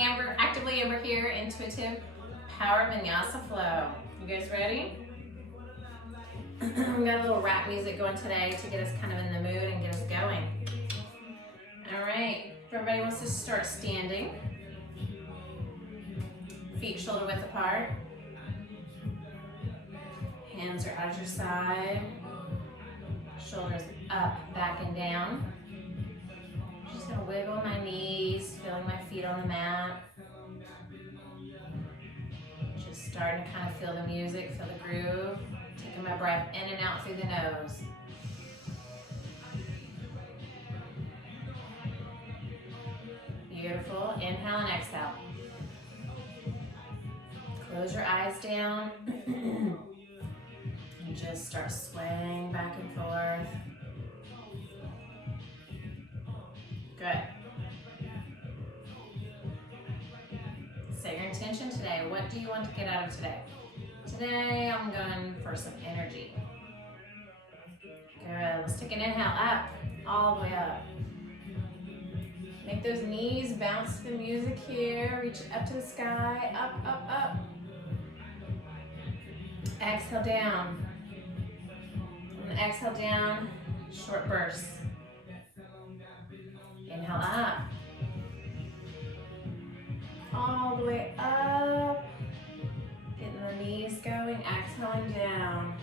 Amber, Actively Amber here, Intuitive Power Vinyasa Flow. You guys ready? We got a little rap music going today to get us kind of in the mood and get us going. All right, if everybody wants to start standing, feet shoulder width apart, hands are at your side, shoulders up, back and down. Just gonna wiggle my knees, feeling my feet on the mat. Just starting to kind of feel the music, feel the groove. Taking my breath in and out through the nose. Beautiful. Inhale and exhale. Close your eyes down. And just start swaying back and forth. Good. Set your intention today. What do you want to get out of today? Today, I'm going for some energy. Good. Let's take an inhale up, all the way up. Make those knees bounce to the music here. Reach up to the sky, up, up, up. Exhale down. And exhale down, short bursts. Inhale up. All the way up. Getting the knees going, exhaling down.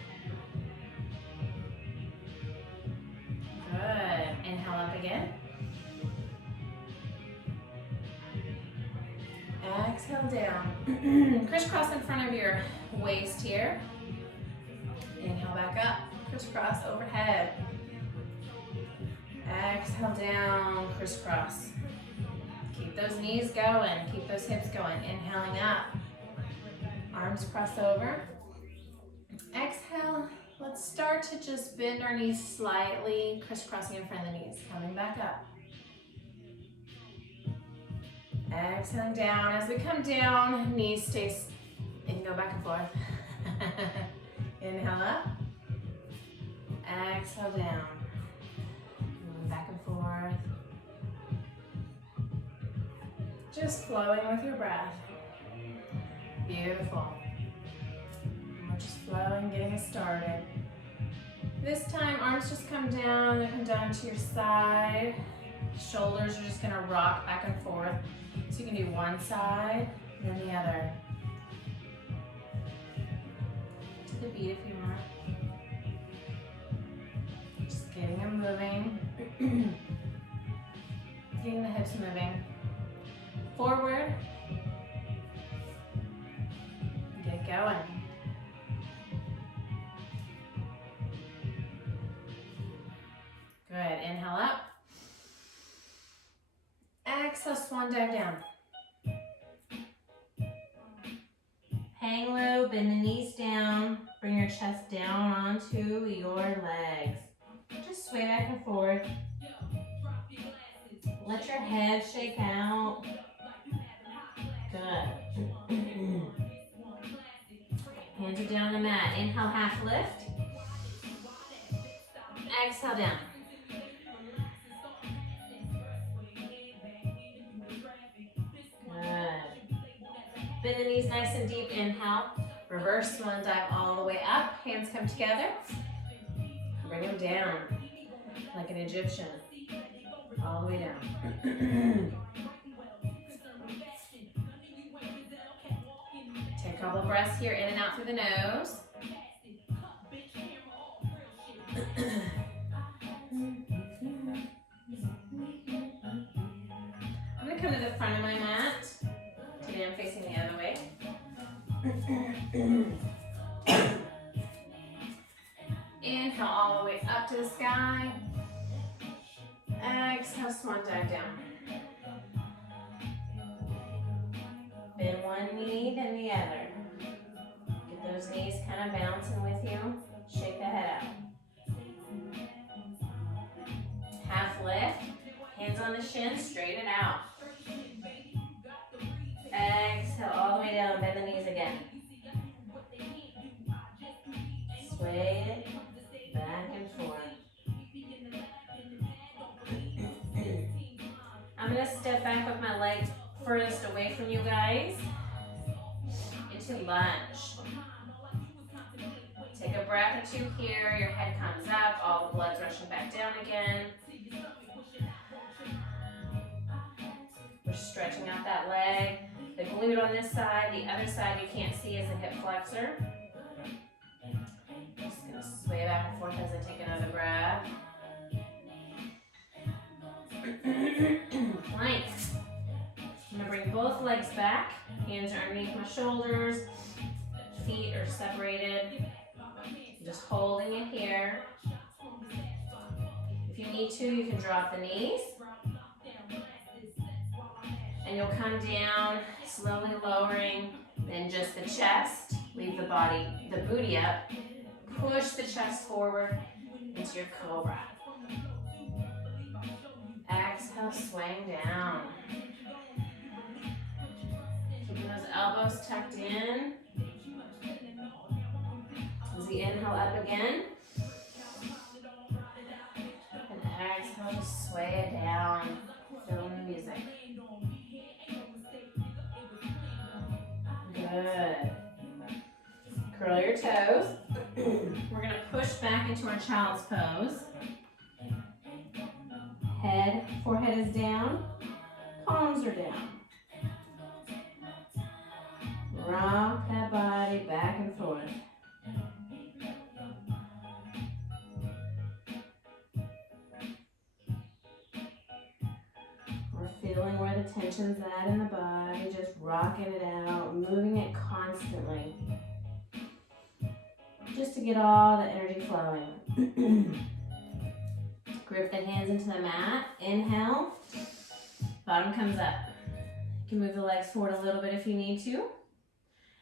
Good. Inhale up again. Exhale down. Crisscross in front of your waist here. Inhale back up. Crisscross overhead. Exhale down, crisscross. Keep those knees going. Keep those hips going. Inhaling up. Arms cross over. Exhale. Let's start to just bend our knees slightly, crisscrossing in front of the knees. Coming back up. Exhaling down. As we come down, knees stay, you can go back and forth. Inhale up. Exhale down. Moving back and forth. Just flowing with your breath. Beautiful. We're just flowing, getting us started. This time, arms just come down, they come down to your side. Shoulders are just gonna rock back and forth. So you can do one side, then the other. To the beat if you want. Just getting them moving. Getting the hips moving. Forward. Get going. Good. Inhale up. Exhale, swan dive down. Hang low, bend the knees down. Bring your chest down onto your legs. Just sway back and forth. Let your head shake out. Good. Hands are down on the mat. Inhale, half lift. Exhale down. Good. Bend the knees nice and deep. Inhale. Reverse swan dive all the way up. Hands come together. Bring them down like an Egyptian. All the way down. Take a couple of breaths here, in and out through the nose. I'm going to come to the front of my mat. Today I'm facing the other way. Inhale all the way up to the sky. Exhale, swan dive down. Bend one knee, then the other. Get those knees kind of bouncing with you. Shake the head out. Half lift. Hands on the shin, straighten out. Exhale all the way down, bend the knees again. Sway it back and forth. I'm going to step back with my legs furthest away from you guys into lunge. Take a breath or two here. Your head comes up. All the blood's rushing back down again. We're stretching out that leg. The glute on this side. The other side you can't see is the hip flexor. Just going to sway back and forth as I take another breath. Plank. I'm going to bring both legs back. Hands are underneath my shoulders. Feet are separated. Just holding it here. If you need to, you can drop the knees. And you'll come down, slowly lowering, then just the chest. Leave the body, the booty up. Push the chest forward into your cobra. Exhale, swaying down. Keeping those elbows tucked in. As we inhale up again. And exhale, just sway it down. Feeling the music. Good. Curl your toes. We're going to push back into our child's pose. Forehead is down. Palms are down. Rock that body back and forth. We're feeling where the tension's at in the body, just rocking it out, moving it constantly. Just to get all the energy flowing. Grip the hands into the mat. Inhale. Bottom comes up. You can move the legs forward a little bit if you need to.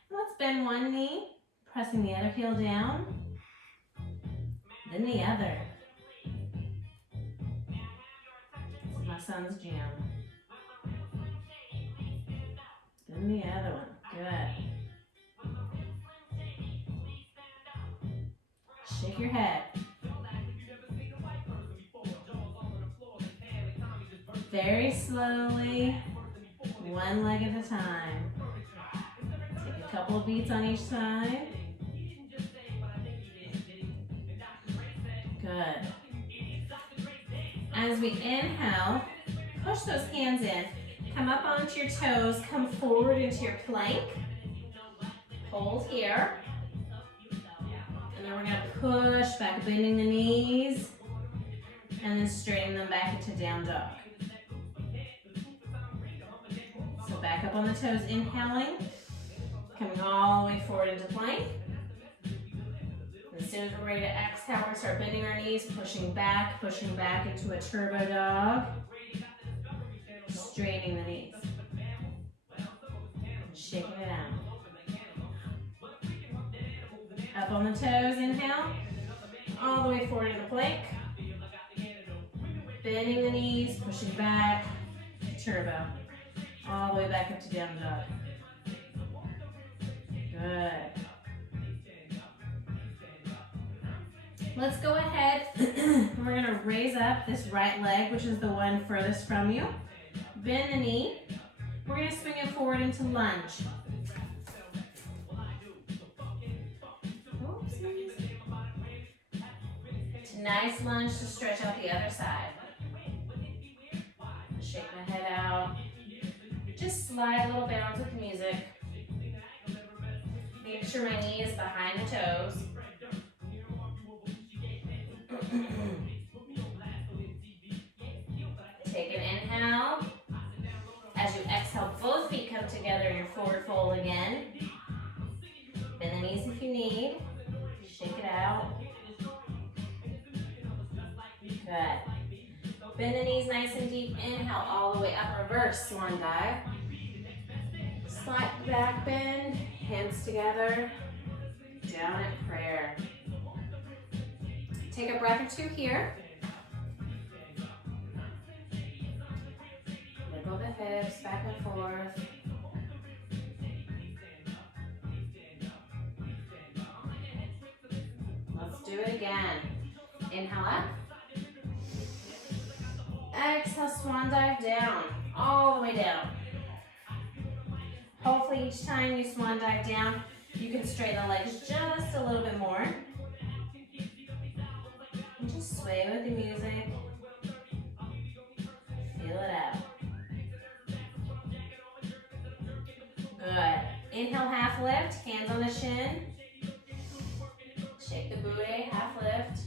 Let's bend one knee, pressing the other heel down. Then the other. This is my son's jam. Then the other one. Good. Shake your head. Very slowly, one leg at a time. Take a couple of beats on each side. Good. As we inhale, push those hands in. Come up onto your toes, come forward into your plank. Hold here. And then we're going to push back, bending the knees, and then straighten them back into down dog. So back up on the toes, inhaling, coming all the way forward into plank. And as soon as we're ready to exhale, we're going to start bending our knees, pushing back into a turbo dog. Straightening the knees. Shaking it out. Up on the toes, inhale. All the way forward into plank. Bending the knees, pushing back, turbo. All the way back up to down dog. Good. Let's go ahead. We're going to raise up this right leg, which is the one furthest from you. Bend the knee. We're going to swing it forward into lunge. Oopsies. It's a nice lunge to stretch out the other side. Shake my head out. Just slide a little bounce with the music. Make sure my knee is behind the toes. Take an inhale. As you exhale, both feet come together, your forward fold again. Bend the knees if you need. Shake it out. Good. Bend the knees nice and deep. Inhale all the way up. Reverse swan dive. Slight back bend. Hands together. Down at prayer. Take a breath or two here. Wiggle the hips back and forth. Let's do it again. Inhale up. Exhale, swan dive down. All the way down. Hopefully each time you swan dive down, you can straighten the legs just a little bit more. And just sway with the music. Feel it out. Good. Inhale, half lift, hands on the shin. Shake the booty, half lift.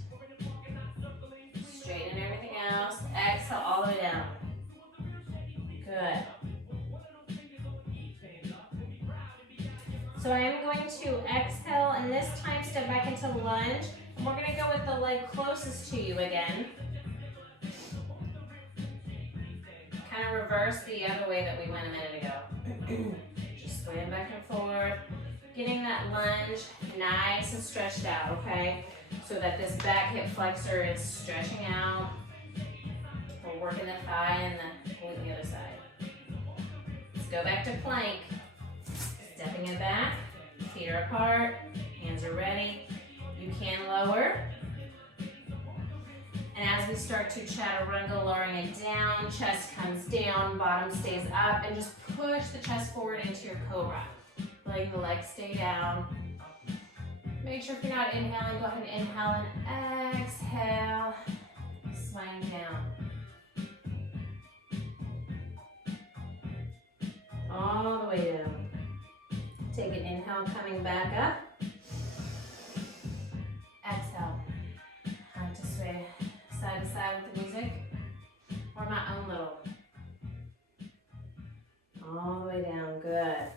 Straighten everything else. Exhale all the way down. Good. So I am going to exhale and this time step back into lunge. And we're going to go with the leg closest to you again. Kind of reverse the other way that we went a minute ago. Just swaying back and forth. Getting that lunge nice and stretched out, okay? So that this back hip flexor is stretching out. We're working the thigh and the other side. Let's go back to plank. Stepping it back, feet are apart, hands are ready. You can lower. And as we start to chaturanga, lowering it down, chest comes down, bottom stays up, and just push the chest forward into your cobra. Letting the legs stay down. Make sure if you're not inhaling, go ahead and inhale and exhale. Swing down. All the way down. Take an inhale, coming back up. Exhale. I like to sway side to side with the music. Or my own little. All the way down, good.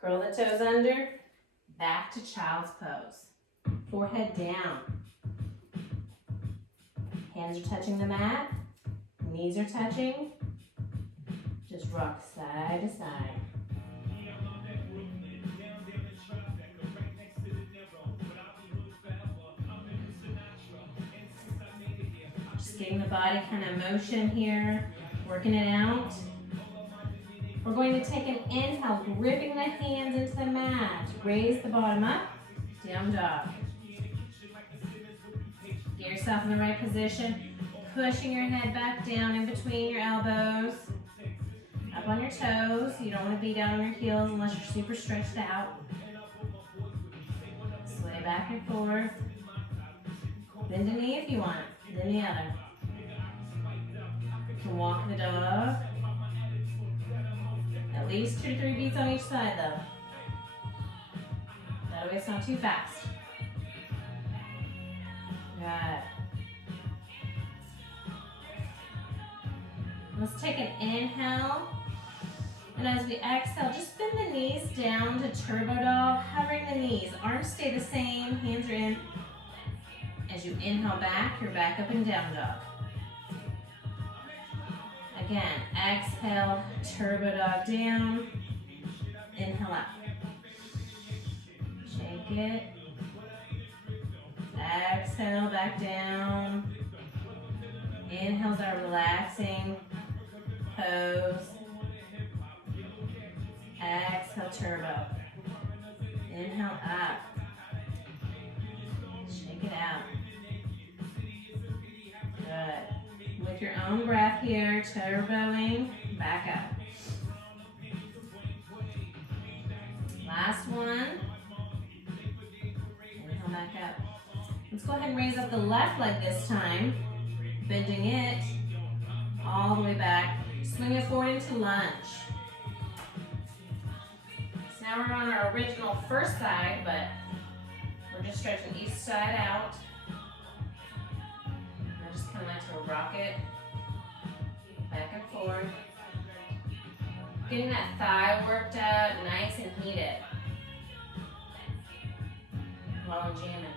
Curl the toes under. Back to child's pose. Forehead down. Hands are touching the mat. Knees are touching. Just rock side to side. Just getting the body kind of motion here. Working it out. We're going to take an inhale, gripping the hands into the mat. Raise the bottom up, down dog. Get yourself in the right position, pushing your head back down in between your elbows. Up on your toes. You don't want to be down on your heels unless you're super stretched out. Sway back and forth. Bend a knee if you want, then the other. You can walk the dog. At least 2 to 3 beats on each side though. That way it's not too fast. Good. Let's take an inhale. And as we exhale, just bend the knees down to turbo dog, hovering the knees. Arms stay the same, hands are in. As you inhale back, you're back up and down dog. Again, exhale, turbo dog down. Inhale up. Shake it. Exhale, back down. Inhales are relaxing. Pose. Exhale, turbo. Inhale up. Shake it out. Good. With your own breath here, turboing, back up. Last one. Inhale back up. Let's go ahead and raise up the left leg this time. Bending it all the way back. Swing it forward into lunge. So now we're on our original first side, but we're just stretching each side out. I just kind of like to rock it back and forth. Getting that thigh worked out, nice and heated. While I'm jamming.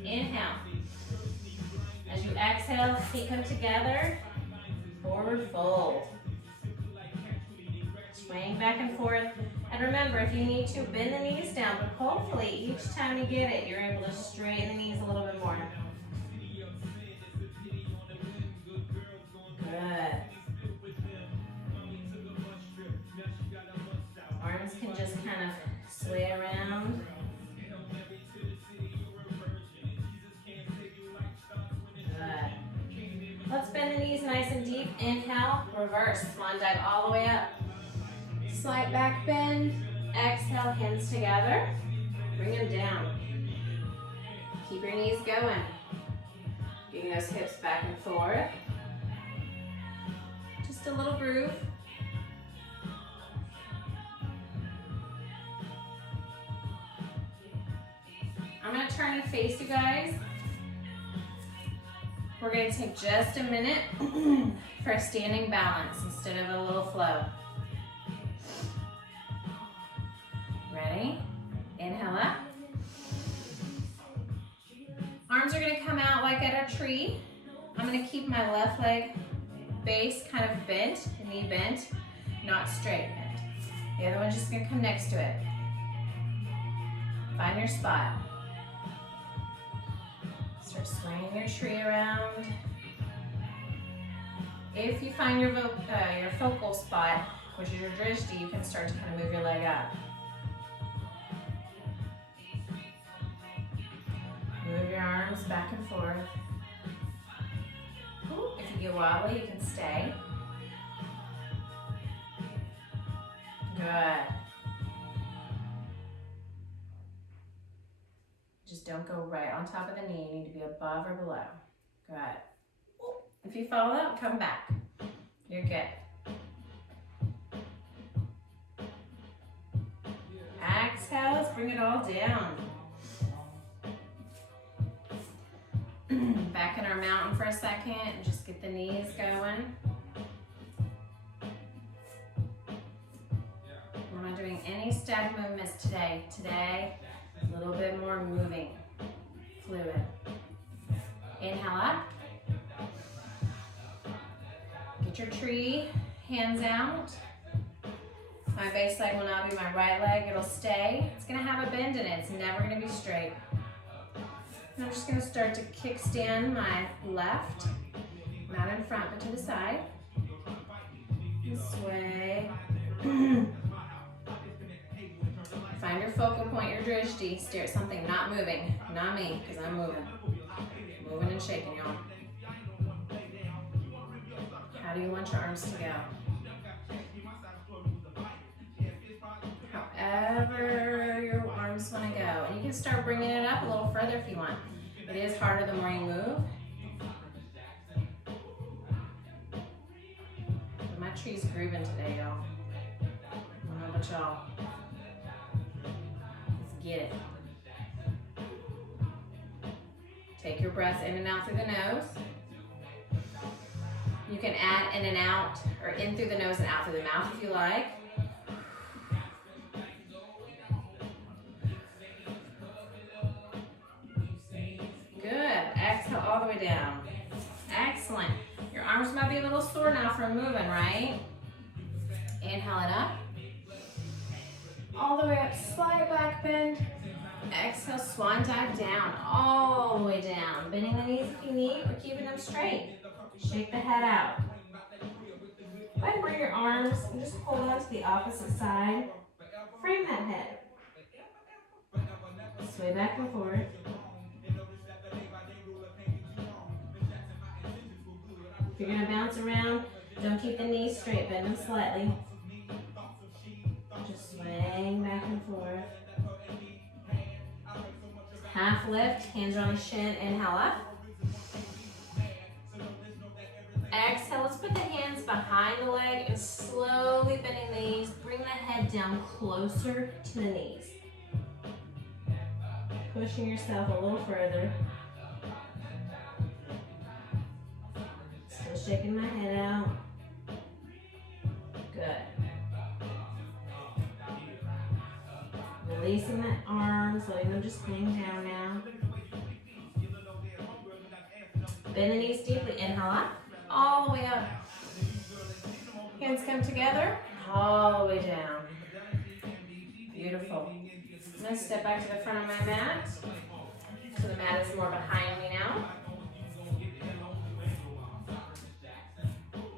Inhale. As you exhale, feet come together. Forward fold. Swaying back and forth. And remember, if you need to, bend the knees down, but hopefully each time you get it, you're able to straighten the knees a little bit more. Good. Arms can just kind of sway around. Good. Let's bend the knees nice and deep. Inhale, reverse, swan dive all the way up. Slight back bend. Exhale, hands together. Bring them down. Keep your knees going. Getting those hips back and forth. Just a little groove. I'm going to turn and face you guys. We're going to take just a minute for a standing balance instead of a little flow. Ready? Inhale up. Arms are going to come out like at a tree. I'm going to keep my left leg base kind of bent, knee bent, not straight bent. The other one's just going to come next to it. Find your spot. Start swinging your tree around. If you find your focal spot, which is your drishti, you can start to kind of move your leg up. Move your arms back and forth. If you get wobbly, you can stay. Good. Just don't go right on top of the knee. You need to be above or below. Good. If you follow that, come back. You're good. Exhale, let's bring it all down. Back in our mountain for a second and just get the knees going. We're not doing any static movements today. Today, a little bit more moving, fluid. Inhale up. Get your tree, hands out. My base leg will not be my right leg, it'll stay. It's gonna have a bend in it, it's never gonna be straight. And I'm just gonna start to kickstand my left, not in front, but to the side. And sway. Find your focal point, your drishti. Stare at something not moving. Not me, because I'm moving. Moving and shaking, y'all. How do you want your arms to go? However your arms want to go. And you can start bringing it up a little further if you want. It is harder the more you move. But my tree's grooving today, y'all. I don't know about y'all. Let's get it. Take your breaths in and out through the nose. You can add in and out, or in through the nose and out through the mouth if you like. Good. Exhale all the way down. Excellent. Your arms might be a little sore now from moving, right? Inhale it up. All the way up, slight back bend. Exhale, swan dive down, all the way down. Bending the knees if you need, or keeping them straight. Shake the head out. Go ahead and bring your arms and just hold on to the opposite side. Frame that head. Sway back and forth. If you're going to bounce around, don't keep the knees straight, bend them slightly. Just swaying back and forth. Half lift, hands are on the shin, inhale up. Exhale, let's put the hands behind the leg and slowly bending the knees. Bring the head down closer to the knees. Pushing yourself a little further. Still shaking my head out. Good. Releasing the arms, letting them just hang down now. Bend the knees deeply, inhale up. All the way up. Hands come together, all the way down. Beautiful. I'm going to step back to the front of my mat. So the mat is more behind me now.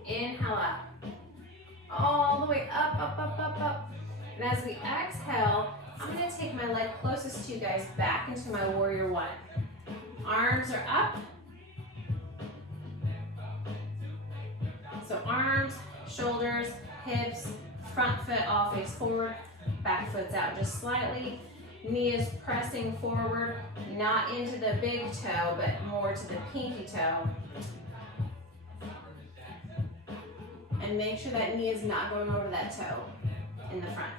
Inhale up. All the way up, up, up, up, up. And as we exhale, I'm going to take my leg closest to you guys back into my warrior one. Arms are up. So arms Shoulders, hips, front foot all face forward, back foot's out just slightly. Knee is pressing forward, not into the big toe, but more to the pinky toe. And make sure that knee is not going over that toe in the front.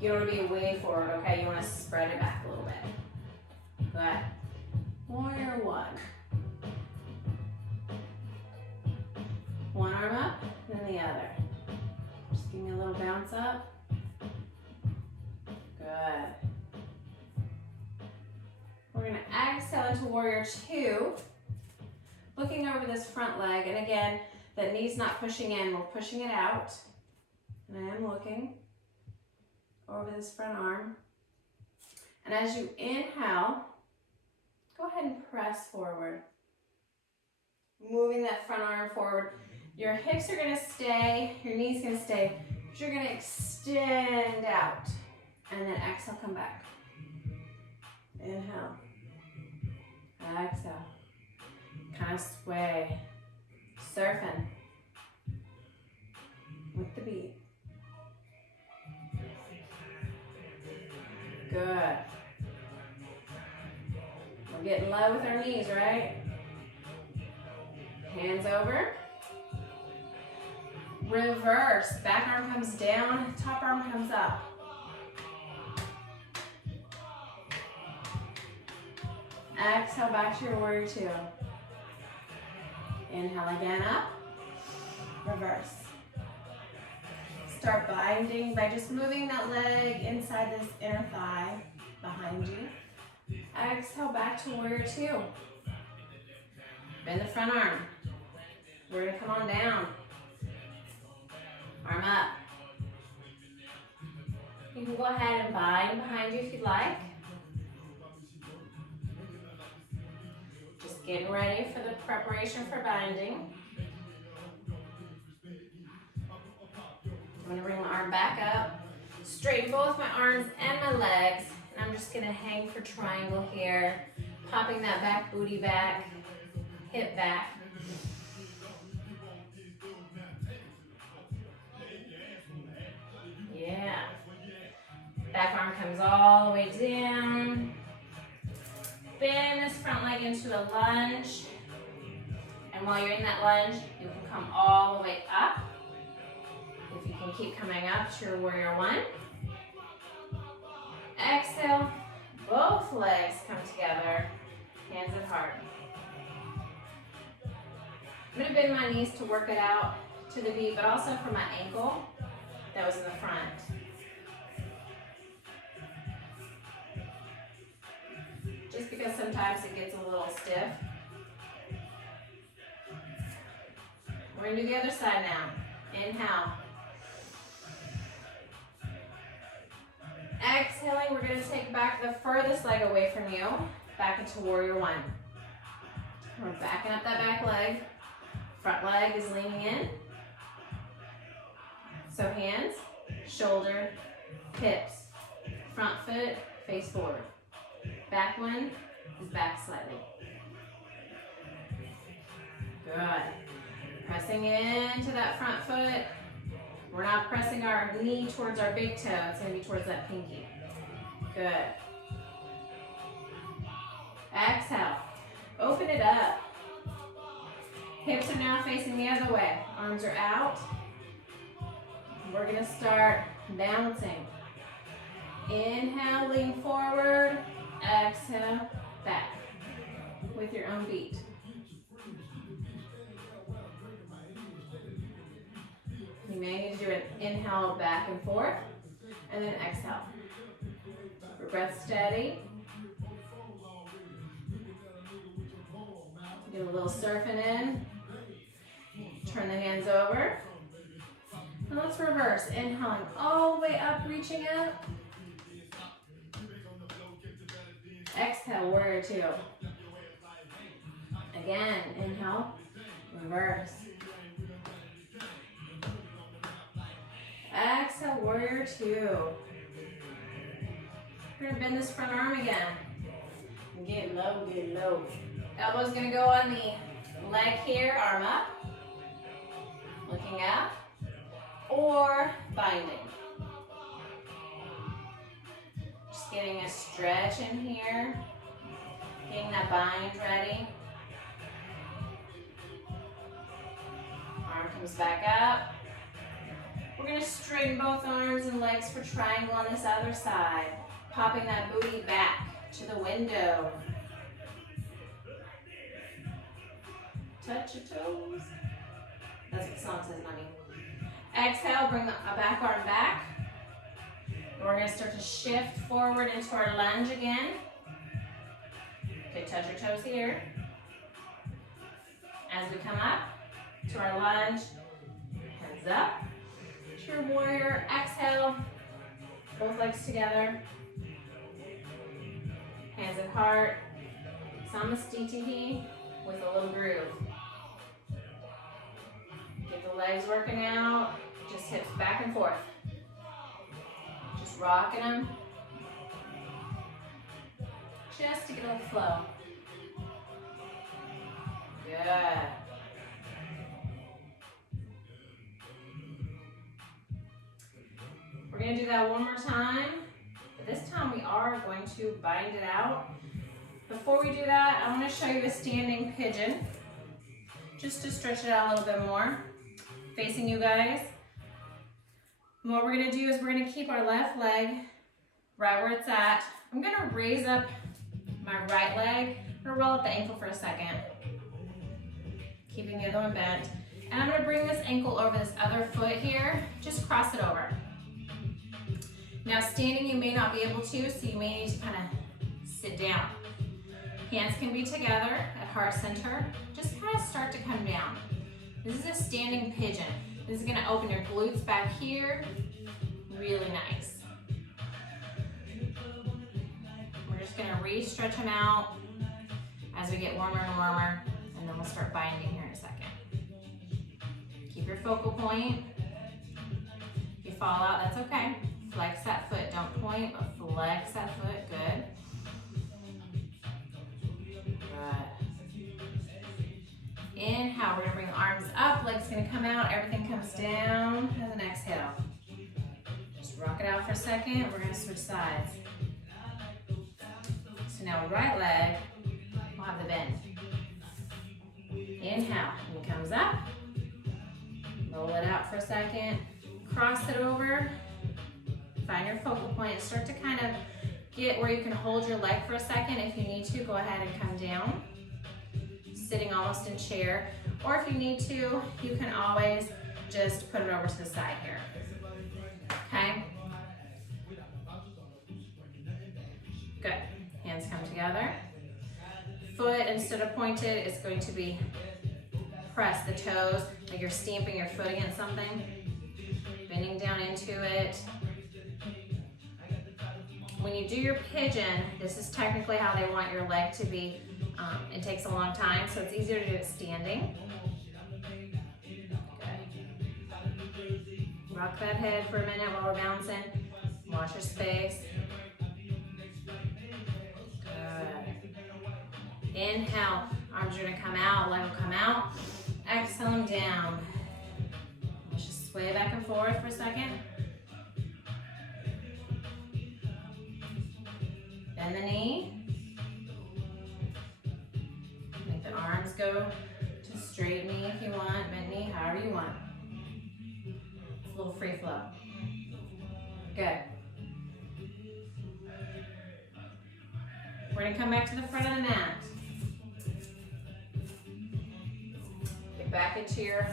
You don't want to be way forward, okay? You want to spread it back a little bit. Good. Warrior one. One arm up, then the other. Just give me a little bounce up. Good. We're going to exhale into warrior two. Looking over this front leg, and again, that knee's not pushing in, we're pushing it out. And I am looking over this front arm. And as you inhale, go ahead and press forward. Moving that front arm forward. Your hips are gonna stay, your knees gonna stay, but you're gonna extend out. And then exhale, come back. Inhale. Exhale. Kind of sway. Surfing with the beat. Good. We're getting low with our knees, right? Hands over. Reverse. Back arm comes down, top arm comes up. Exhale back to your warrior two. Inhale again up. Reverse. Start binding by just moving that leg inside this inner thigh behind you. Exhale back to warrior two. Bend the front arm. We're going to come on down. Arm up. You can go ahead and bind behind you if you'd like. Just getting ready for the preparation for binding. I'm going to bring my arm back up. Straighten both my arms and my legs. And I'm just going to hang for triangle here. Popping that back booty back. Hip back. Yeah. Back arm comes all the way down. Bend this front leg into a lunge. And while you're in that lunge, you can come all the way up. If you can keep coming up to your warrior one. Exhale, both legs come together, hands at heart. I'm going to bend my knees to work it out to the beat, but also for my ankle that was in the front. Just because sometimes it gets a little stiff. We're going to do the other side now. Inhale. Exhaling, we're going to take back the furthest leg away from you, back into warrior one. We're backing up that back leg. Front leg is leaning in. So hands, shoulder, hips. Front foot, face forward. Back one is back slightly. Good. Pressing into that front foot. We're not pressing our knee towards our big toe. It's going to be towards that pinky. Good. Exhale. Open it up. Hips are now facing the other way. Arms are out. We're going to start bouncing. Inhale, lean forward. Exhale, back with your own beat. You may need to do an inhale back and forth, and then exhale. Keep your breath steady. Get a little surfing in. Turn the hands over. And let's reverse. Inhaling all the way up, reaching up. Exhale, warrior two. Again, inhale, reverse. Exhale, warrior two. We're going to bend this front arm again. Get low, get low. Elbow's going to go on the leg here, arm up. Picking up or binding. Just getting a stretch in here. Getting that bind ready. Arm comes back up. We're gonna straighten both arms and legs for triangle on this other side. Popping that booty back to the window. Touch your toes. That's what the song says, not me. Exhale, bring the back arm back. And we're gonna start to shift forward into our lunge again. Okay, touch your toes here. As we come up to our lunge, hands up. To your warrior, exhale. Both legs together. Hands apart. Samastitihi with a little groove. Get the legs working out. Just hips back and forth. Just rocking them. Just to get a little flow. Good. We're going to do that one more time. But this time we are going to bind it out. Before we do that, I want to show you a standing pigeon. Just to stretch it out a little bit more. Facing you guys. And what we're going to do is we're going to keep our left leg right where it's at. I'm going to raise up my right leg. I'm going to roll up the ankle for a second. Keeping the other one bent. And I'm going to bring this ankle over this other foot here. Just cross it over. Now standing you may not be able to, so you may need to kind of sit down. Hands can be together at heart center. Just kind of start to come down. This is a standing pigeon. This is going to open your glutes back here. Really nice. We're just going to re-stretch them out as we get warmer and warmer, and then we'll start binding here in a second. Keep your focal point. If you fall out, that's okay. Flex that foot. Don't point, but flex that foot. Good. Inhale, we're gonna bring the arms up, legs gonna come out, everything comes down, and then exhale. Just rock it out for a second, we're gonna switch sides. So now right leg, we'll have the bend. Inhale, and it comes up. Roll it out for a second, cross it over, find your focal point, and start to kind of get where you can hold your leg for a second. If you need to, go ahead and come down. Sitting almost in chair, or if you need to, you can always just put it over to the side here. Okay? Good. Hands come together. Foot, instead of pointed, is going to be press the toes, like you're stamping your foot against something. Bending down into it. When you do your pigeon, this is technically how they want your leg to be. It takes a long time, so it's easier to do it standing. Good. Rock that head for a minute while we're bouncing. Watch your space. Good. Inhale, arms are gonna come out, leg will come out. Exhale them down. Let's just sway back and forth for a second. Bend the knee. Make the arms go to straight knee if you want, bent knee, however you want. It's a little free flow. Good. We're gonna come back to the front of the mat. Get back into your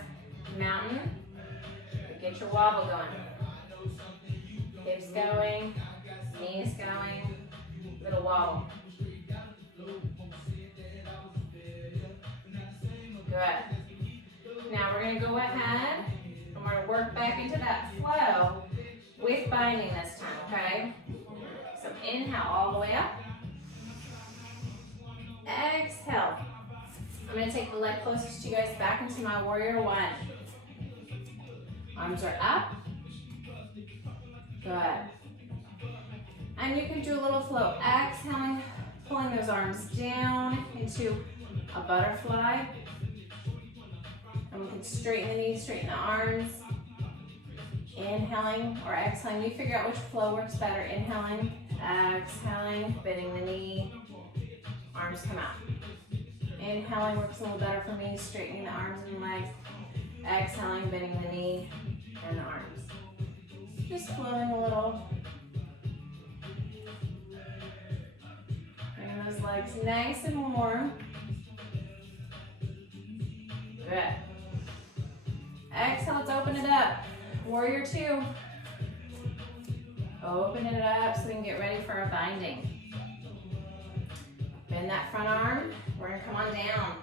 mountain. Get your wobble going. Hips going, knees going. Little wobble. Good. Now we're going to go ahead and we're going to work back into that flow with binding this time, okay? So inhale all the way up. Exhale. I'm going to take the leg closest to you guys back into my warrior one. Arms are up. Good. And you can do a little flow. Exhaling, pulling those arms down into a butterfly. And we can can straighten the knees, straighten the arms. Inhaling or exhaling. You figure out which flow works better. Inhaling, exhaling, bending the knee, arms come out. Inhaling works a little better for me, straightening the arms and legs. Exhaling, bending the knee and the arms. Just floating a little. Bringing those legs nice and warm. Good. Exhale, let's open it up. Warrior two. Open it up so we can get ready for our binding. Bend that front arm. We're gonna come on down.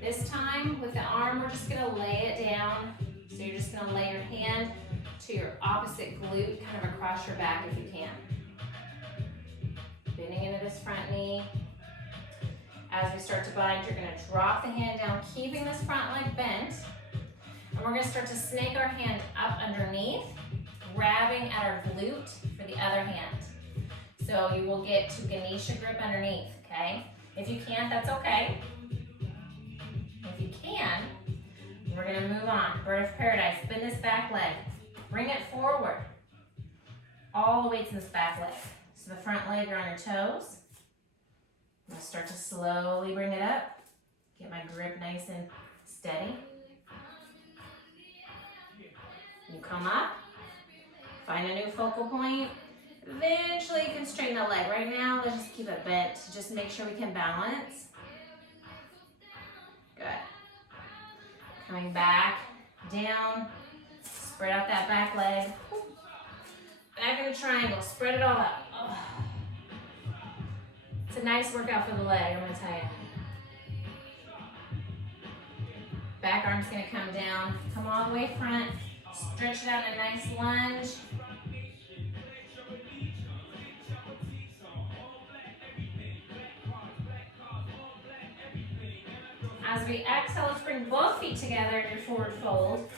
This time with the arm, we're just gonna lay it down. So you're just gonna lay your hand to your opposite glute, kind of across your back if you can. Bending into this front knee. As we start to bind, you're gonna drop the hand down, keeping this front leg bent. And we're gonna start to snake our hand up underneath, grabbing at our glute for the other hand. So you will get to Ganesha grip underneath, okay? If you can't, that's okay. If you can, we're gonna move on. Bird of Paradise, bend this back leg. Bring it forward. All the way to this back leg. So the front leg are on your toes. I'm gonna start to slowly bring it up. Get my grip nice and steady. You come up, find a new focal point. Eventually you can straighten the leg. Right now, let's just keep it bent. Just make sure we can balance. Good. Coming back, down, spread out that back leg. Back in a triangle, spread it all out. Oh. It's a nice workout for the leg, I'm gonna tell you. Back arm's gonna come down, come all the way front. Stretch it out in a nice lunge. As we exhale, let's bring both feet together in your forward fold.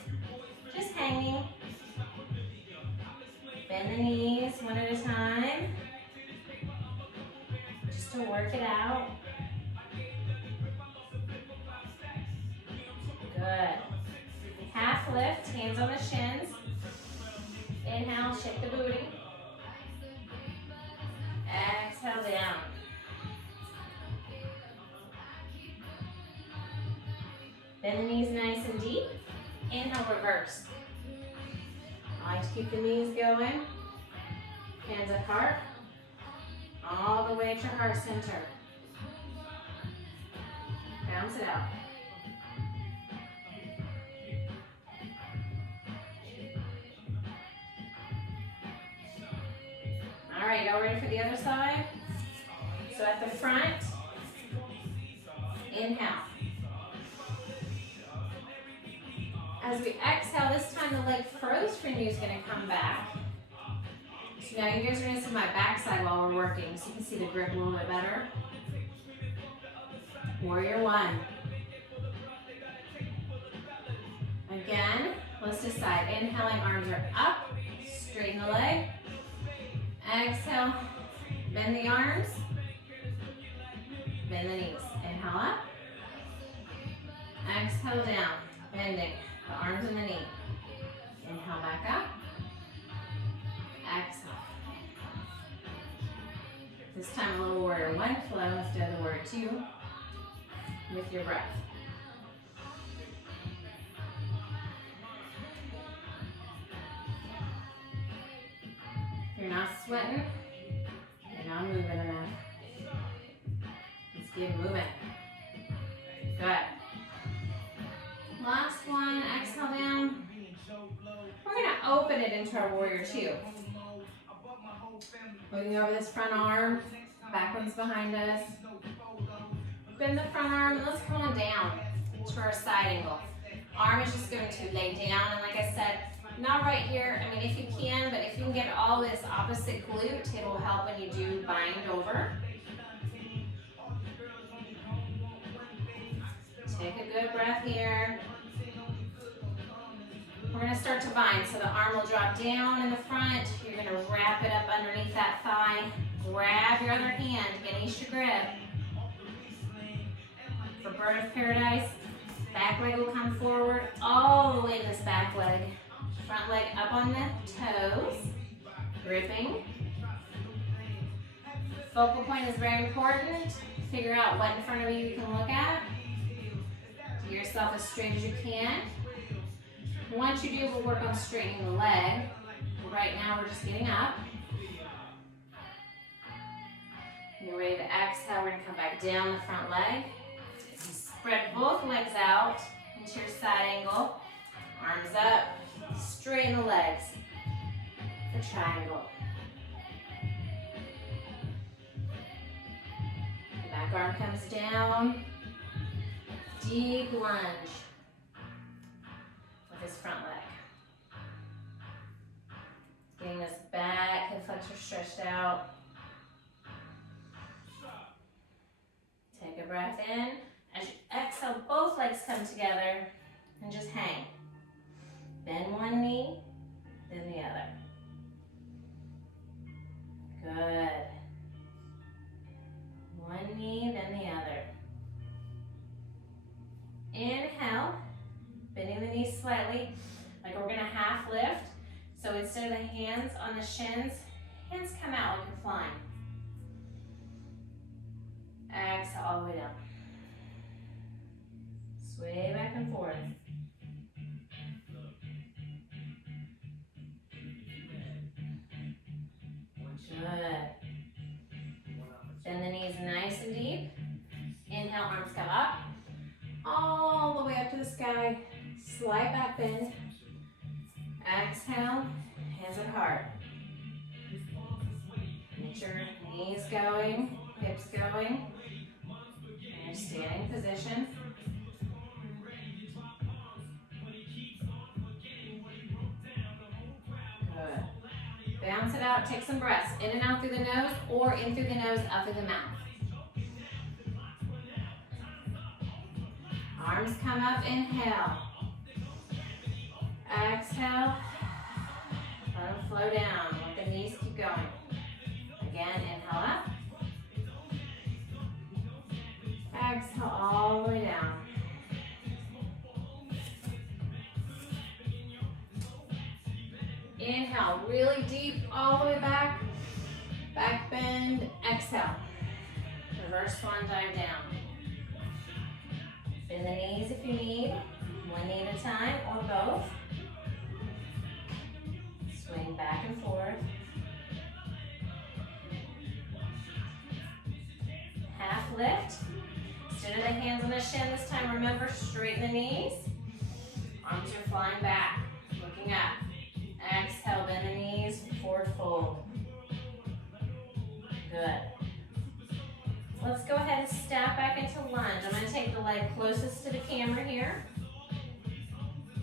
Just hanging. Bend the knees one at a time. Just to work it out. Good. Half lift, hands on the shins. Inhale, shake the booty. Exhale down. Bend the knees nice and deep. Inhale, reverse. I like to keep the knees going. Hands at heart. All the way to heart center. Bounce it out. All right, y'all ready for the other side? So at the front, inhale. As we exhale, this time the leg furthest from you is going to come back. So now you guys are going to see my backside while we're working, so you can see the grip a little bit better. Warrior one. Again, let's decide. Inhaling, arms are up. Straighten the leg. Exhale, bend the arms. Bend the knees. Inhale up. Exhale down. Bending the arms and the knee. Inhale back up. Exhale. This time a little warrior one flow instead of the warrior two with your breath. If you're not sweating, you're not moving enough. Let's get moving. Good. Last one, exhale down. We're gonna open it into our warrior two. Moving over this front arm, back one's behind us. Bend the front arm, let's come on down to our side angle. Arm is just going to lay down, and like I said, not right here. I mean, if you can, but if you can get all this opposite glute, it will help when you do bind over. Take a good breath here. We're going to start to bind, so the arm will drop down in the front. You're going to wrap it up underneath that thigh. Grab your other hand, Ganesha grip. For Bird of Paradise, Back leg will come forward all the way to this back leg. Front leg up on the toes, gripping. Focal point is very important. Figure out what in front of you can look at. Get yourself as straight as you can. Once you do, we'll work on straightening the leg. Right now, we're just getting up. You're ready to exhale. We're going to come back down the front leg. Spread both legs out into your side angle. Arms up. Straighten the legs. The triangle. The back arm comes down. Deep lunge with this front leg. Getting this back hip flexor stretched out. Take a breath in. As you exhale, both legs come together and just hang. Bend one knee, then the other. Good. One knee, then the other. Inhale, bending the knees slightly, like we're gonna half lift. So instead of the hands on the shins, hands come out like you're flying. Exhale all the way down. Sway back and forth. Good. Bend the knees nice and deep. Inhale, arms come up. All the way up to the sky. Slight back bend. Exhale, hands at heart. Get your knees going, hips going. And your standing position. Good. Bounce it out, take some breaths. In and out through the nose, or in through the nose, out through the mouth. Arms come up, inhale. Exhale. Let them flow down. Let the knees keep going. Again, inhale up. Exhale all the way down. Inhale, really deep, all the way back. Back bend, exhale. Reverse swan dive down. Bend the knees if you need, one knee at a time or both. Swing back and forth. Half lift. Instead of the hands on the shin this time, remember, straighten the knees. Arms are flying back, looking up. Exhale, bend the knees, forward fold. Good. Let's go ahead and step back into lunge. I'm going to take the leg closest to the camera here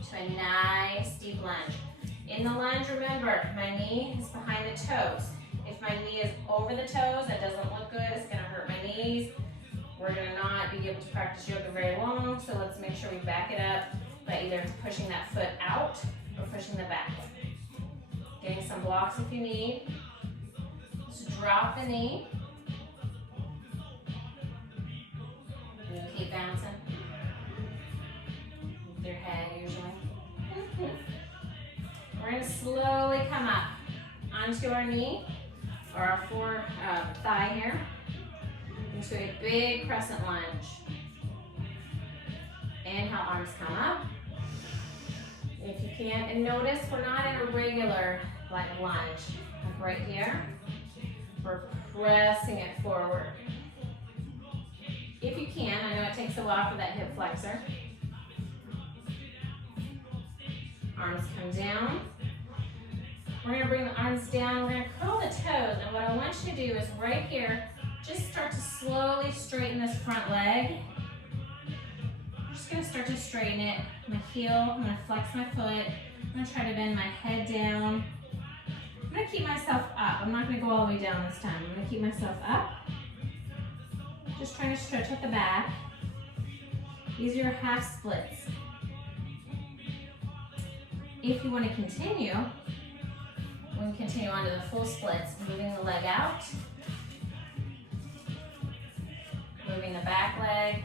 to a nice deep lunge. In the lunge, remember, my knee is behind the toes. If my knee is over the toes, that doesn't look good. It's going to hurt my knees. We're going to not be able to practice yoga very long, so let's make sure we back it up by either pushing that foot out or pushing the back. Getting some blocks if you need. Just drop the knee. You keep bouncing. With your head usually. We're going to slowly come up onto our knee or our thigh here into a big crescent lunge. Inhale, arms come up. If you can, and notice we're not in a regular like lunge. Like right here, we're pressing it forward. If you can, I know it takes a while for that hip flexor. Arms come down. We're going to bring the arms down. We're going to curl the toes. And what I want you to do is right here, just start to slowly straighten this front leg. I'm just going to start to straighten it. My heel, I'm going to flex my foot. I'm going to try to bend my head down. I'm going to keep myself up. I'm not going to go all the way down this time. I'm going to keep myself up. Just trying to stretch at the back. These are your half splits. If you want to continue, we can continue on to the full splits, moving the leg out, moving the back leg,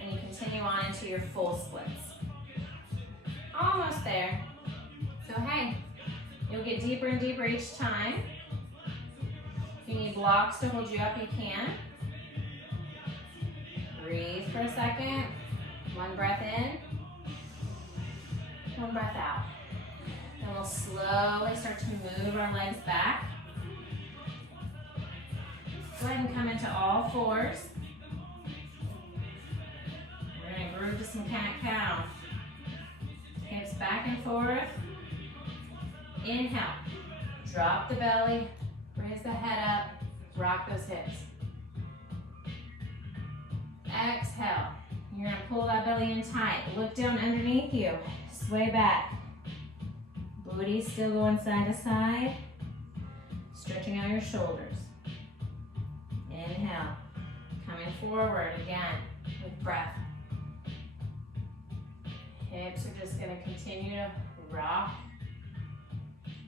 and you can continue on into your full splits. Almost there. So hey, you'll get deeper and deeper each time. If you need blocks to hold you up, you can. Breathe for a second. One breath in. One breath out. Then we'll slowly start to move our legs back. Go ahead and come into all fours. We're going to groove to some cat-cow. Hips back and forth. Inhale. Drop the belly. Raise the head up. Rock those hips. Exhale. You're going to pull that belly in tight. Look down underneath you. Sway back. Booty still going side to side. Stretching out your shoulders. Inhale. Coming forward again with breath. Hips are just going to continue to rock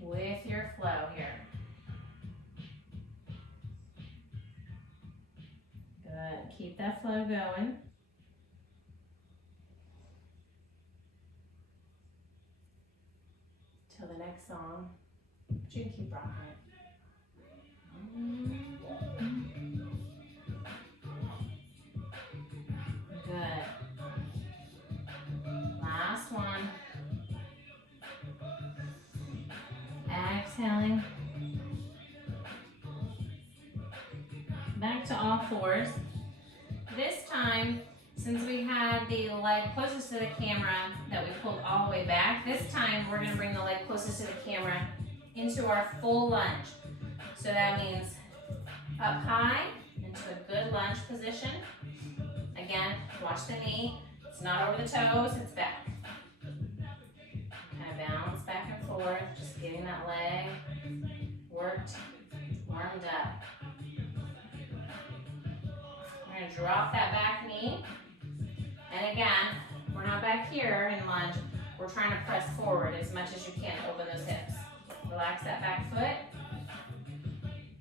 with your flow here. Good. Keep that flow going. Till the next song. But you can keep rocking it. Good. Last one. Exhaling. Back to all fours. This time, since we had the leg closest to the camera that we pulled all the way back, this time we're going to bring the leg closest to the camera into our full lunge. So that means up high into a good lunge position. Again, watch the knee. It's not over the toes, it's back. Kind of bounce back and forth, just getting that leg worked, warmed up. We're going to drop that back knee. And again, we're not back here in lunge. We're trying to press forward as much as you can. Open those hips. Relax that back foot.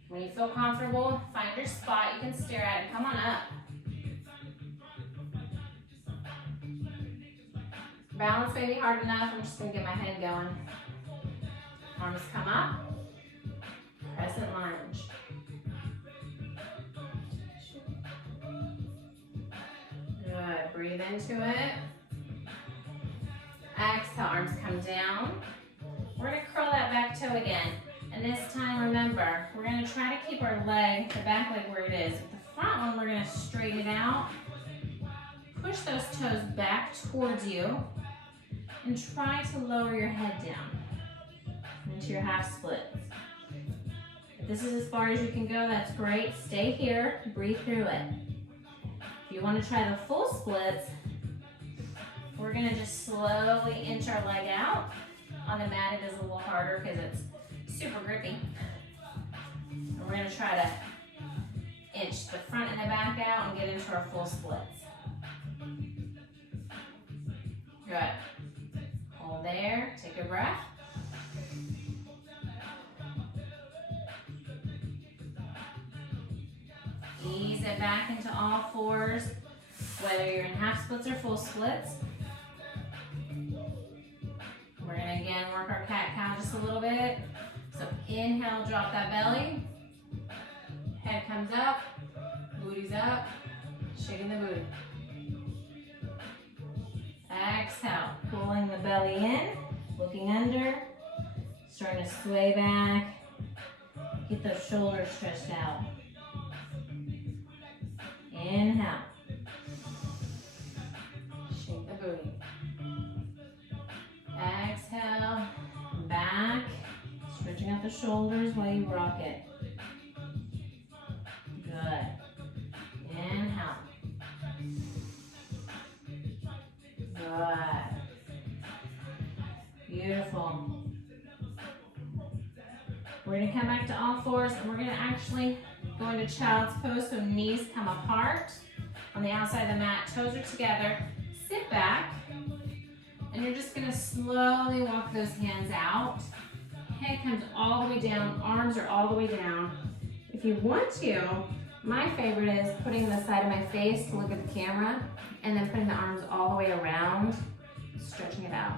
When you feel comfortable, find your spot you can stare at and come on up. Balance may be hard enough. I'm just going to get my head going. Arms come up. Crescent lunge. Good. Breathe into it. Exhale. Arms come down. We're going to curl that back toe again. And this time, remember, we're going to try to keep our leg, the back leg where it is. The front one, we're going to straighten it out. Push those toes back towards you. And try to lower your head down into your half splits. If this is as far as you can go, that's great. Stay here, breathe through it. If you want to try the full splits, we're going to just slowly inch our leg out. On the mat, it is a little harder because it's super grippy. And we're going to try to inch the front and the back out and get into our full splits. Good. Hold there, take a breath. Ease it back into all fours, whether you're in half splits or full splits. We're going to again work our cat-cow just a little bit. So inhale, drop that belly. Head comes up, booty's up, shaking the booty. Exhale, pulling the belly in, looking under, starting to sway back. Get those shoulders stretched out. Inhale. Shake the booty. Exhale, back, stretching out the shoulders while you rock it. Good. Inhale. Good. Beautiful. We're going to come back to all fours and we're going to actually go into child's pose, so knees come apart on the outside of the mat, toes are together. Sit back and you're just going to slowly walk those hands out. Head comes all the way down, arms are all the way down. If you want to, My favorite is putting the side of my face to look at the camera and then putting the arms all the way around, stretching it out.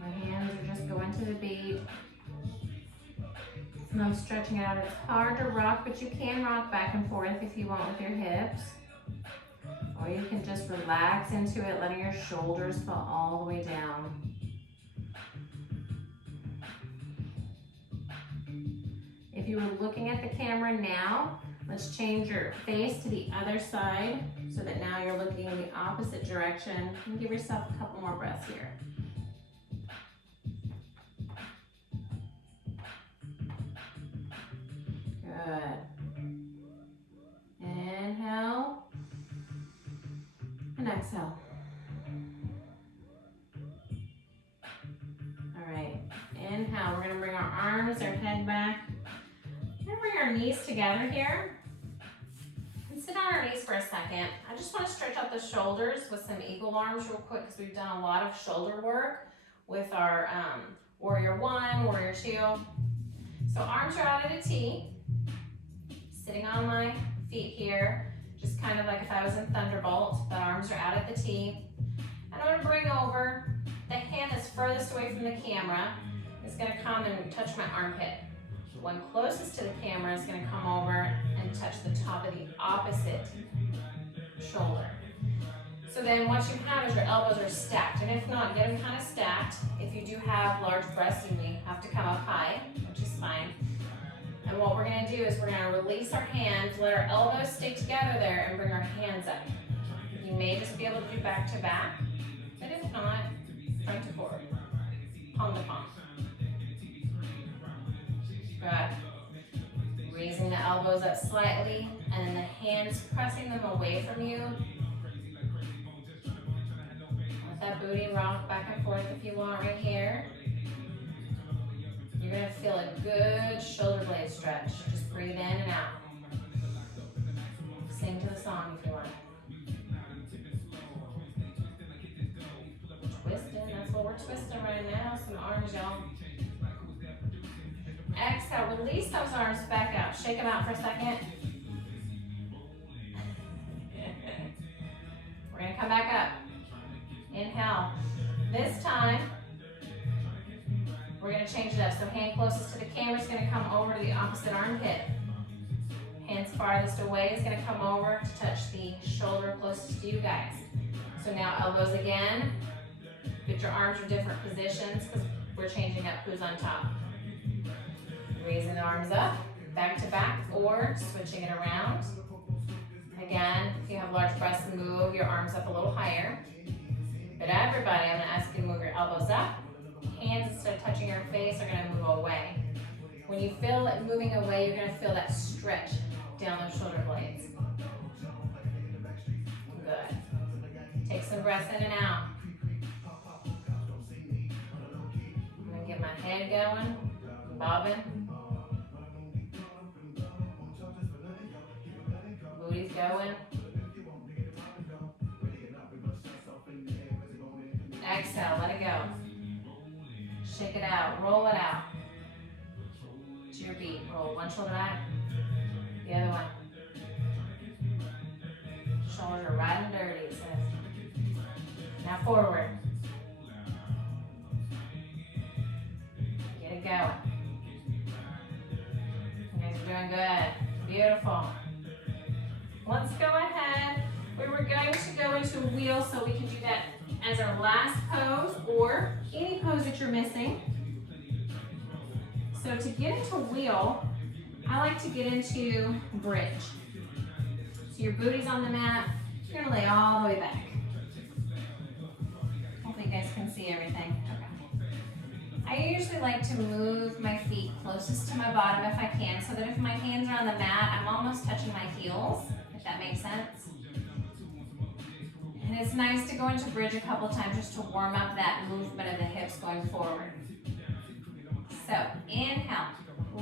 My hands are just going to the beat. And I'm stretching it out. It's hard to rock, but you can rock back and forth if you want with your hips. Or you can just relax into it, letting your shoulders fall all the way down. If you were looking at the camera now, let's change your face to the other side so that now you're looking in the opposite direction. And give yourself a couple more breaths here. Good. Inhale and exhale. All right, inhale. We're gonna bring our arms, our head back. We're gonna bring our knees together here. And sit on our knees for a second. I just wanna stretch out the shoulders with some eagle arms real quick because we've done a lot of shoulder work with our Warrior One, Warrior Two. So arms are out at a T. Sitting on my feet here, just kind of like if I was in Thunderbolt. The arms are out at the T. And I'm gonna bring over the hand that's furthest away from the camera. Is gonna come and touch my armpit. The one closest to the camera is gonna come over and touch the top of the opposite shoulder. So then what you have is your elbows are stacked. And if not, get them kind of stacked. If you do have large breasts, you may have to come up high, which is fine. And what we're gonna do is we're gonna release our hands, let our elbows stay together there, and bring our hands up. You may just be able to do back to back, but if not, front to forward, palm to palm. Good. Raising the elbows up slightly, and then the hands pressing them away from you. Let that booty rock back and forth if you want right here. You're gonna feel a good shoulder blade stretch. Just breathe in and out. Sing to the song if you want. Twisting, that's what we're twisting right now. Some arms, y'all. Exhale, release those arms back out. Shake them out for a second. We're gonna come back up. Inhale. This time, we're gonna change it up. So hand closest to the camera is gonna come over to the opposite armpit. Hands farthest away is gonna come over to touch the shoulder closest to you guys. So now elbows again. Get your arms in different positions because we're changing up who's on top. Raising the arms up, back to back, or switching it around. Again, if you have large breasts, move your arms up a little higher. But everybody, I'm gonna ask you to move your elbows up. Hands, instead of touching your face, are gonna move away. When you feel it moving away, you're gonna feel that stretch down those shoulder blades. Good. Take some breaths in and out. I'm gonna get my head going, bobbing. Booty's going. Exhale, let it go. Shake it out, roll it out. To your beat, roll one shoulder back, the other one. Shoulders are riding dirty, it says. Now forward. Get it going. You guys are doing good. Beautiful. Let's go ahead. We were going to go into wheel, so we can do that as our last pose or any pose that you're missing. So to get into wheel, I like to get into bridge. So your booty's on the mat, you're gonna lay all the way back. Hopefully you guys can see everything. Okay. I usually like to move my feet closest to my bottom if I can, so that if my hands are on the mat, I'm almost touching my heels, if that makes sense. And it's nice to go into bridge a couple times just to warm up that movement of the hips going forward. So inhale,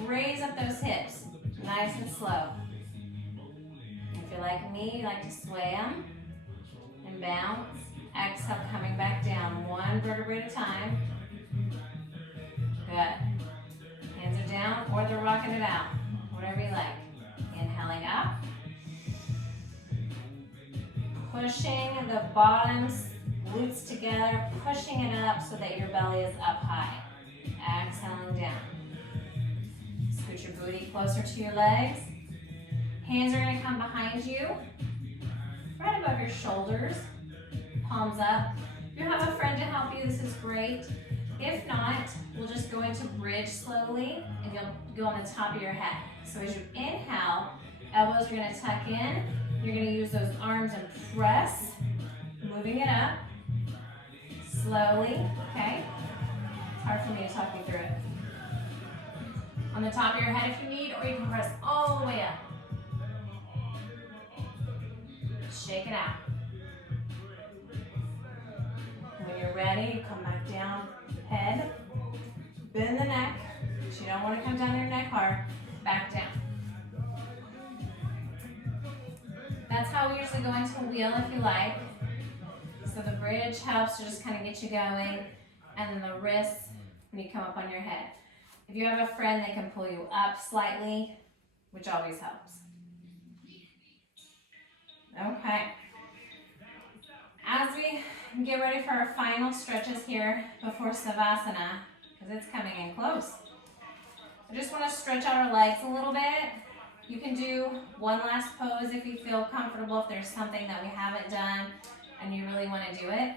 raise up those hips, nice and slow. If you're like me, you like to sway them and bounce. Exhale, coming back down, one vertebrae at a time. Good. Hands are down or they're rocking it out. Whatever you like. Inhaling up. Pushing the bottoms, glutes together, pushing it up so that your belly is up high. Exhaling down. Scoot your booty closer to your legs. Hands are going to come behind you, right above your shoulders. Palms up. If you have a friend to help you, this is great. If not, we'll just go into bridge slowly, and you'll go on the top of your head. So as you inhale, elbows are going to tuck in. You're going to use those arms and press, moving it up slowly, okay? It's hard for me to talk you through it. On the top of your head if you need, or you can press all the way up. Shake it out. When you're ready, you come back down, head, bend the neck. You don't want to come down your neck hard. Back down. That's how we usually go into a wheel if you like. So the bridge helps to just kind of get you going, and then the wrists when you come up on your head. If you have a friend, they can pull you up slightly, which always helps. Okay. As we get ready for our final stretches here before Savasana, because it's coming in close, I just want to stretch out our legs a little bit. You can do one last pose if you feel comfortable, if there's something that we haven't done and you really want to do it.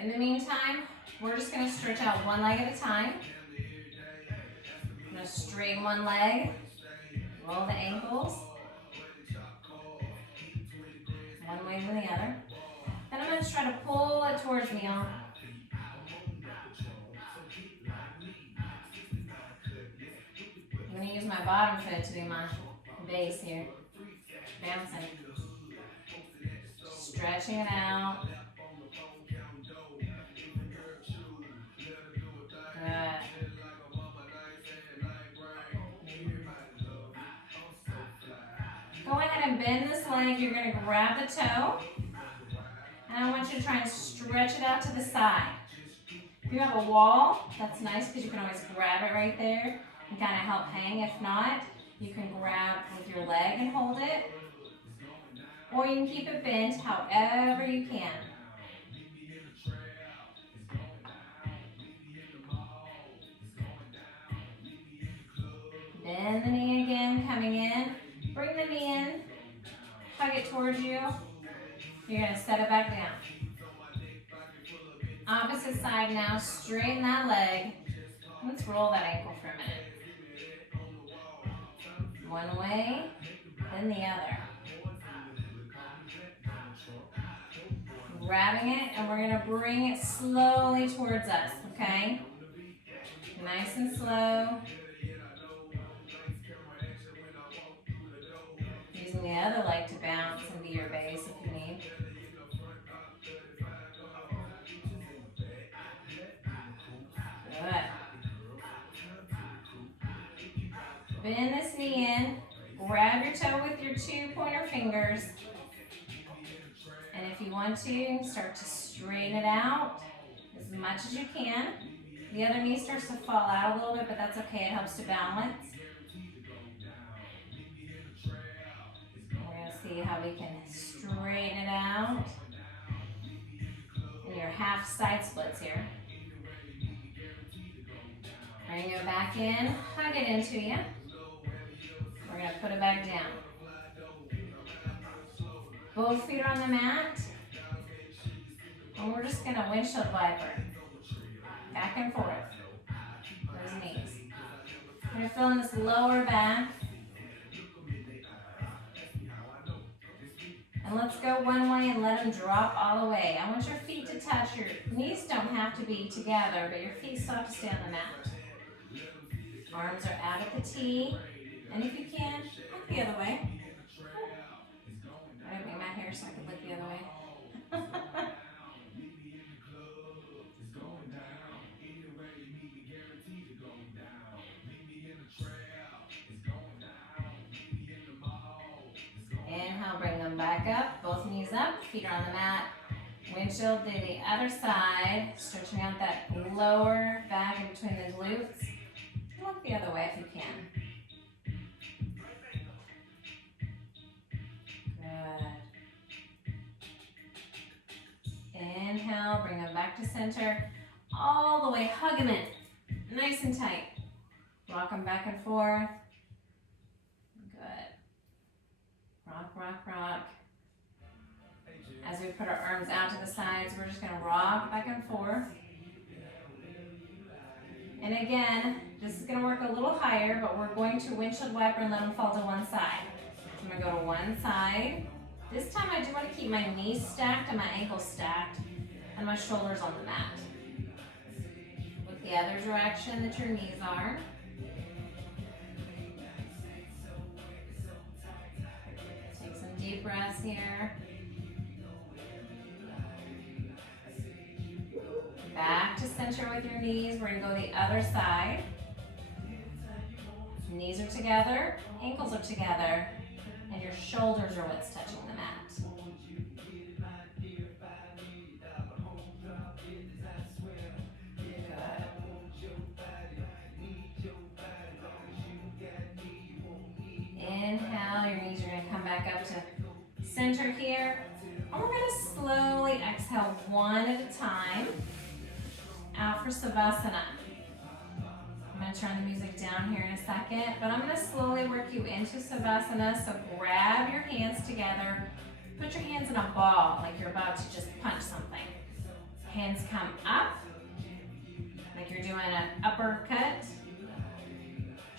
In the meantime, we're just going to stretch out one leg at a time. I'm going to straighten one leg, roll the ankles, one way to the other. Then I'm going to try to pull it towards me. I'm going to use my bottom foot to be my base here. Bouncing. Stretching it out. Good. Go ahead and bend this leg. You're going to grab the toe. And I want you to try and stretch it out to the side. If you have a wall, that's nice because you can always grab it right there and kind of help hang. If not, you can grab with your leg and hold it. Or you can keep it bent however you can. Bend the knee again, coming in. Bring the knee in. Hug it towards you. You're going to set it back down. Opposite side now. Straighten that leg. Let's roll that ankle for a minute. One way, then the other. Grabbing it, and we're going to bring it slowly towards us, okay? Nice and slow. Using the other leg to bounce and be your base if you need. Good. Bend this knee in. Grab your toe with your 2 pointer fingers. And if you want to, start to straighten it out as much as you can. The other knee starts to fall out a little bit, but that's okay. It helps to balance. We're going to see how we can straighten it out. And your half side splits here. Bring it back in. Hug it into you. We're going to put it back down. Both feet are on the mat. And we're just going to windshield wiper. Back and forth. Those knees. You're feeling this lower back. And let's go one way and let them drop all the way. I want your feet to touch. Your knees don't have to be together, but your feet still have to stay on the mat. Arms are out at the T. And if you can, look the other way. I didn't make my hair so I could look the other way. Inhale, bring them back up. Both knees up, feet are on the mat. Windshield to the other side, stretching out that lower back in between the glutes. Look the other way if you can. Good. Inhale, bring them back to center. All the way, hugging it. Nice and tight. Rock them back and forth. Good. Rock, rock, rock. As we put our arms out to the sides, we're just gonna rock back and forth. And again, this is gonna work a little higher, but we're going to windshield wiper and let them fall to one side. I'm gonna go to one side. This time I do wanna keep my knees stacked and my ankles stacked and my shoulders on the mat. Look the other direction that your knees are. Take some deep breaths here. Back to center with your knees. We're gonna go the other side. Knees are together, ankles are together, and your shoulders are what's touching the mat. Good. Inhale, your knees are gonna come back up to center here. And we're gonna slowly exhale one at a time. Out for Savasana. I'm going to turn the music down here in a second, but I'm going to slowly work you into Savasana. So grab your hands together, put your hands in a ball like you're about to just punch something. Hands come up, like you're doing an uppercut.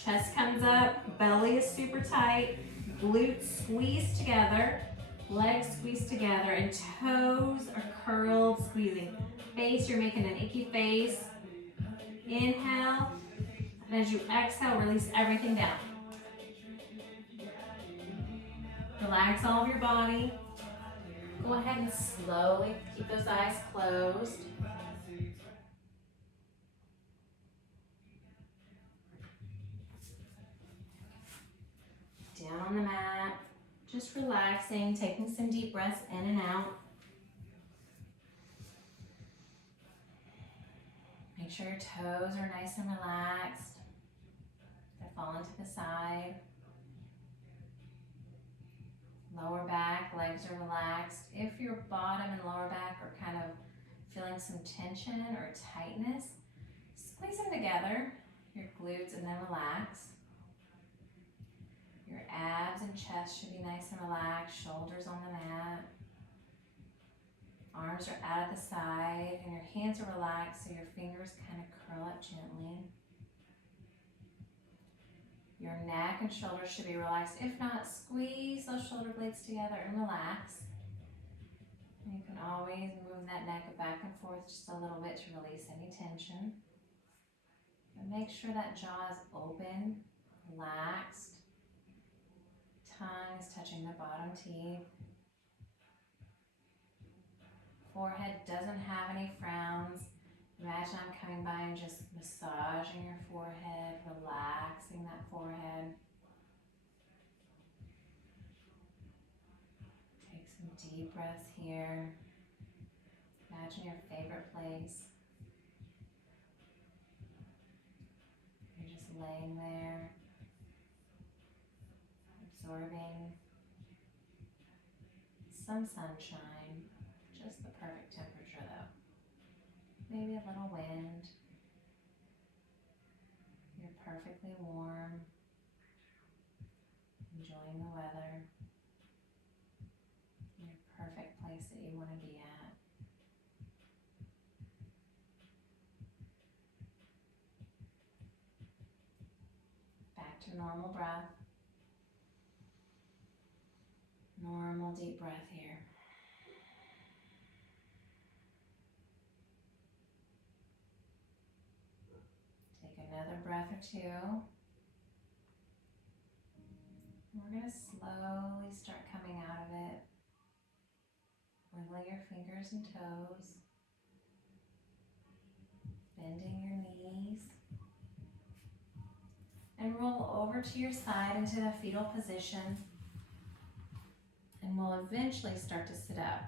Chest comes up, belly is super tight, glutes squeeze together, legs squeeze together, and toes are curled, squeezing. Face, you're making an icky face. Inhale, and as you exhale, release everything down. Relax all of your body. Go ahead and slowly keep those eyes closed. Down on the mat, just relaxing, taking some deep breaths in and out. Make sure your toes are nice and relaxed. They're falling to the side. Lower back, legs are relaxed. If your bottom and lower back are kind of feeling some tension or tightness, squeeze them together, your glutes, and then relax. Your abs and chest should be nice and relaxed, shoulders on the mat. Arms are out at the side and your hands are relaxed so your fingers kind of curl up gently. Your neck and shoulders should be relaxed. If not, squeeze those shoulder blades together and relax. And you can always move that neck back and forth just a little bit to release any tension. But make sure that jaw is open, relaxed. Tongue is touching the bottom teeth. Forehead doesn't have any frowns. Imagine I'm coming by and just massaging your forehead, relaxing that forehead. Take some deep breaths here. Imagine your favorite place. You're just laying there, absorbing some sunshine. Just the perfect temperature though. Maybe a little wind. You're perfectly warm. Enjoying the weather. Your perfect place that you want to be at. Back to normal breath. Normal deep breath here. Another breath or two. We're going to slowly start coming out of it. Wiggle your fingers and toes. Bending your knees. And roll over to your side into the fetal position. And we'll eventually start to sit up.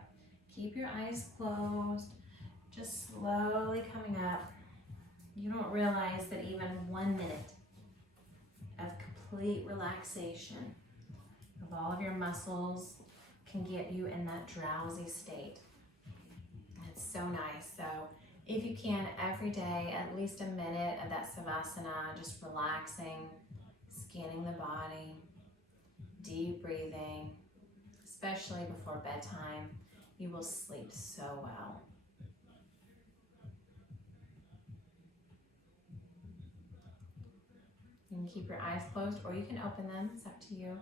Keep your eyes closed, just slowly coming up. You don't realize that even 1 minute of complete relaxation of all of your muscles can get you in that drowsy state. It's so nice. So if you can, every day, at least a minute of that Savasana, just relaxing, scanning the body, deep breathing, especially before bedtime, you will sleep so well. You can keep your eyes closed or you can open them, it's up to you.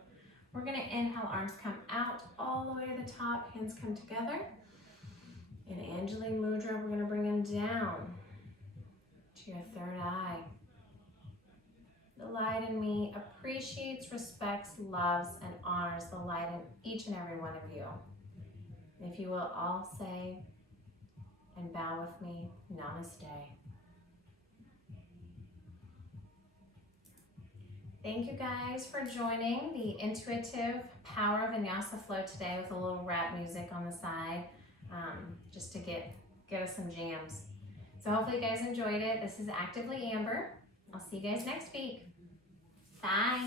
We're gonna inhale, arms come out all the way to the top, hands come together. In Anjali Mudra, we're gonna bring them down to your third eye. The light in me appreciates, respects, loves, and honors the light in each and every one of you. If you will all say and bow with me, Namaste. Thank you guys for joining the intuitive power of Vinyasa flow today with a little rap music on the side, just to get us some jams. So hopefully you guys enjoyed it. This is Actively Amber. I'll see you guys next week. Bye.